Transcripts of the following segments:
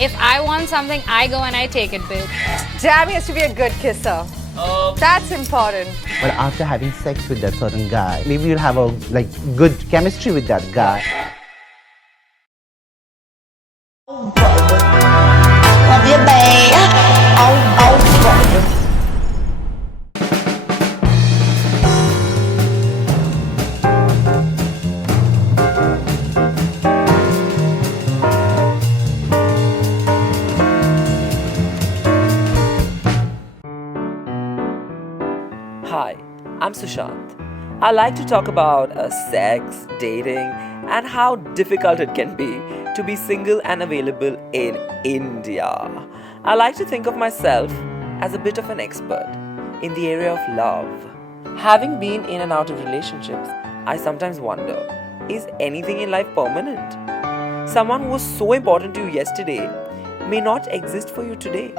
If I want something, I go and I take it, bitch. Jam has to be a good kisser. That's important. But after having sex with that certain guy, maybe you'll have a good chemistry with that guy. Hi, I'm Sushant. I like to talk about sex, dating, and how difficult it can be to be single and available in India. I like to think of myself as a bit of an expert in the area of love. Having been in and out of relationships, I sometimes wonder, is anything in life permanent? Someone who was so important to you yesterday may not exist for you today.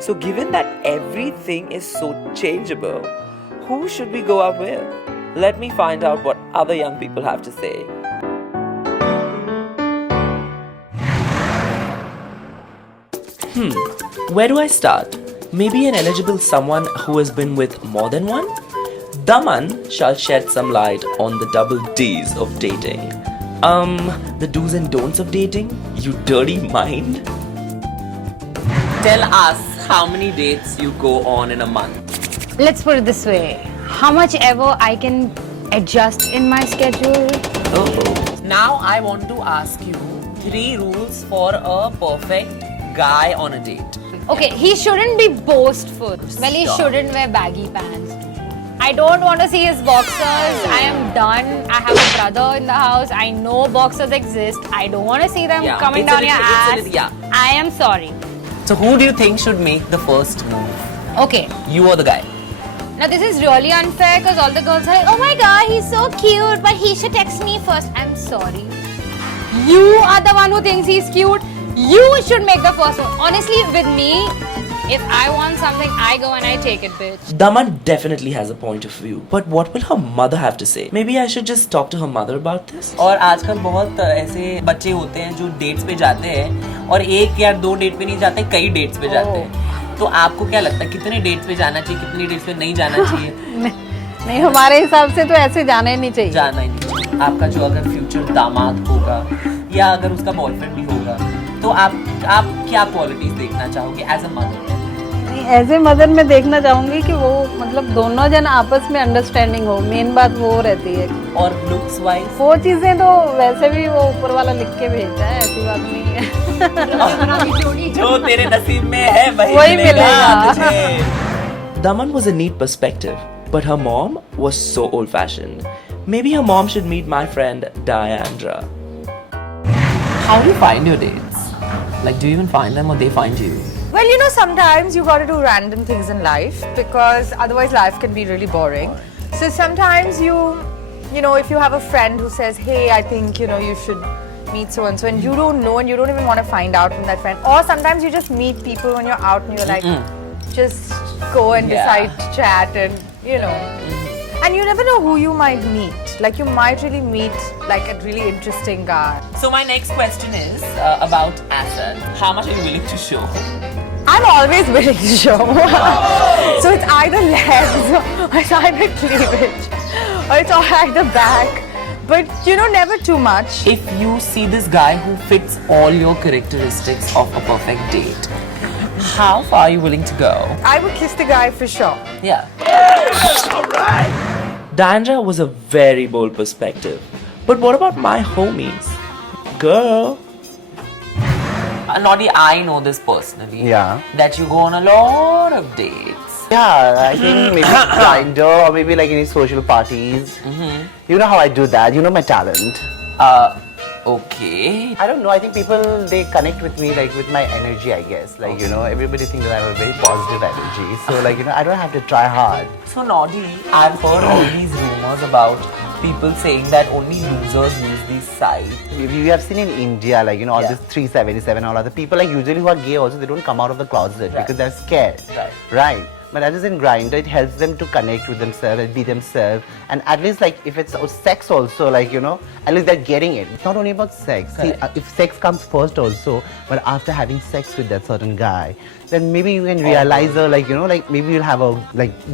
So given that everything is so changeable, who should we go out with? Let me find out what other young people have to say. Where do I start? Maybe an eligible someone who has been with more than one? Daman shall shed some light on the double D's of dating. The do's and don'ts of dating? You dirty mind? Tell us how many dates you go on in a month. Let's put it this way. How much ever I can adjust in my schedule. Oh. Now I want to ask you 3 rules for a perfect guy on a date. Okay, he shouldn't be boastful. Well, he Stop. shouldn't wear baggy pants. I don't want to see his boxers. I am done. I have a brother in the house. I know boxers exist. I don't want to see them coming It's a down your little- ass. I am sorry. So who do you think should make the first move? Okay. You or the guy? Now this is really unfair because all the girls are like, oh my god, he's so cute, but he should text me first. I'm sorry. You are the one who thinks he's cute. You should make the first one. Honestly, with me, if I want something, I go and I take it, bitch. Daman definitely has a point of view. But what will her mother have to say? Maybe I should just talk to her mother about this? और आजकल बहुत ऐसे बच्चे होते हैं जो dates पे जाते हैं और 1 या 2 डेट पे नहीं जाते, कई डेट्स पे जाते हैं. तो आपको क्या लगता है कितने डेट्स पे जाना चाहिए, कितनी डेट्स पे नहीं जाना चाहिए? नहीं, हमारे हिसाब से तो ऐसे जाना ही नहीं चाहिए. जाना ही नहीं चाहिए. आपका जो अगर फ्यूचर दामाद होगा या अगर उसका बॉयफ्रेंड भी होगा तो आप क्या क्वालिटीज देखना चाहोगे as a mother? As a mother मैं देखना चाहूंगी कि वो मतलब दोनों जन आपस में अंडरस्टैंडिंग हो. मेन बात वो रहती है. और लुक्स वाइज वो चीजें तो वैसे भी वो ऊपर वाला लिख के भेजता है, ऐसी बात नहीं है. जो तेरे नसीब में है वही मिलेगा तुझे. Daman was a neat perspective, but her mom was so old-fashioned. Maybe her mom should meet my friend Diandra. How do you find your dates? Like, do you even find them or they find you? Well, you know, sometimes you got to do random things in life because otherwise life can be really boring. So sometimes you know, if you have a friend who says, hey, I think, you know, you should meet so and so, and you don't know and you don't even want to find out from that friend. Or sometimes you just meet people when you're out and you're like, just go and decide to chat and, you know. And you never know who you might meet. Like, you might really meet like a really interesting guy. So my next question is about Asad. How much are you willing to show? I'm always willing to show. So it's either legs, or it's either cleavage, or it's either back. But you know, never too much. If you see this guy who fits all your characteristics of a perfect date, how far are you willing to go? I would kiss the guy for sure. Yeah. Diandra was a very bold perspective. But what about my homies? Girl. Noddy, I know this personally. Yeah. That you go on a lot of dates. Yeah, I think maybe Grindr or maybe like any social parties. You know how I do that. You know my talent. Okay. I don't know. I think people, they connect with me like with my energy, I guess. Like, you know, everybody thinks that I have a very positive energy. So like, you know, I don't have to try hard. So Noddy, I've heard all these rumors about people saying that only losers use these sites. You have seen in India, like, you know, all Yeah. this 377, all other people, like usually who are gay also, they don't come out of the closet because they're scared. Right. Right. But as in Grindr, it helps them to connect with themselves and be themselves. And at least like if it's sex also, like at least they're getting it. It's not only about sex. See, if sex comes first also, but after having sex with that certain guy, then maybe you can realize like maybe you'll have a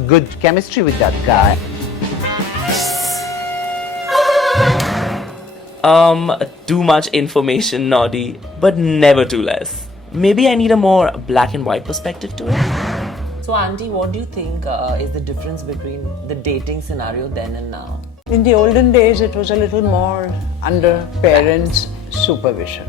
good chemistry with that guy. Too much information, Noddy, but never too less. Maybe I need a more black and white perspective to it. So, Auntie, what do you think is the difference between the dating scenario then and now? In the olden days, it was a little more under parents' supervision,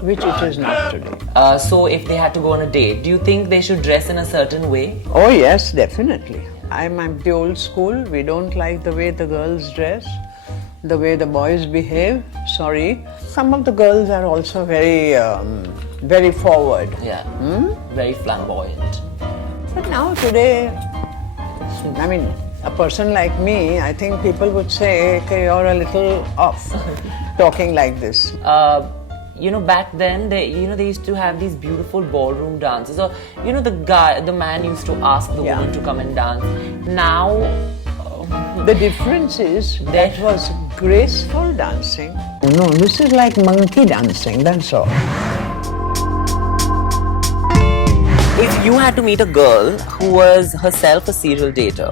which it is not today. So, if they had to go on a date, do you think they should dress in a certain way? Oh yes, definitely. I'm the old school. We don't like the way the girls dress, the way the boys behave. Sorry. Some of the girls are also very forward. Yeah. Very flamboyant. But now today, I mean, a person like me, I think people would say, okay, you're a little off talking like this. Back then, they used to have these beautiful ballroom dances. Or, the man used to ask the woman to come and dance. Now, the difference is that was graceful dancing. No, this is like monkey dancing, that's all. if you had to meet a girl who was herself a serial dater,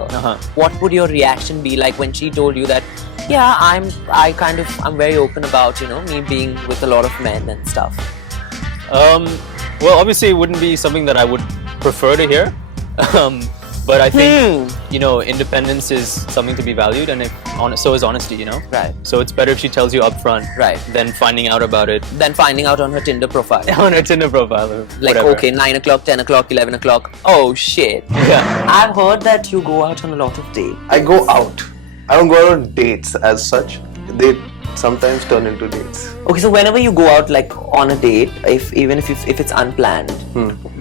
what would your reaction be like when she told you that, yeah, I'm very open about, me being with a lot of men and stuff? Well, obviously it wouldn't be something that I would prefer to hear. But I think, independence is something to be valued, and so is honesty, Right. So it's better if she tells you upfront Right. than finding out about it. Then finding out on her Tinder profile. On her Tinder profile or Like, whatever. okay, 9 o'clock, 10 o'clock, 11 o'clock. Oh, shit. Yeah. I've heard that you go out on a lot of dates. I go out. I don't go out on dates as such. They sometimes turn into dates. Okay, so whenever you go out like on a date, even if it's unplanned,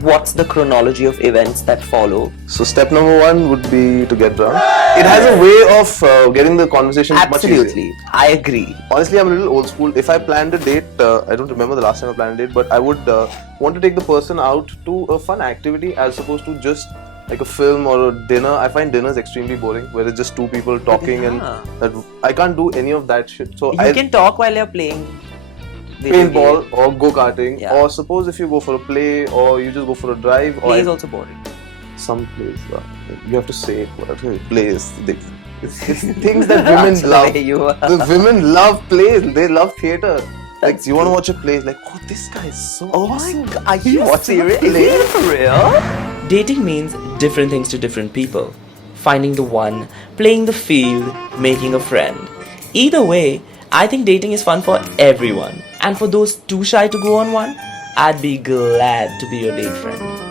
what's the chronology of events that follow? So step number 1 would be to get drunk. It has a way of getting the conversation much easier. Absolutely, I agree. Honestly, I'm a little old school. If I planned a date, I don't remember the last time I planned a date, but I would want to take the person out to a fun activity as opposed to just like a film or a dinner. I find dinners extremely boring, where it's just two people talking and that I can't do any of that shit. So You can talk while you're playing video paintball game. or go-karting, Yeah. or suppose if you go for a play or you just go for a drive. Or Play is also boring. some plays, you have to say whatever plays. It's things that women love. The women love plays. They love theatre. Like, you want to watch a play, like, oh, this guy is so awesome. God, are you watching a serious? play? Is it for real? Dating means different things to different people. Finding the one, playing the field, making a friend. Either way, I think dating is fun for everyone. And for those too shy to go on one, I'd be glad to be your date friend.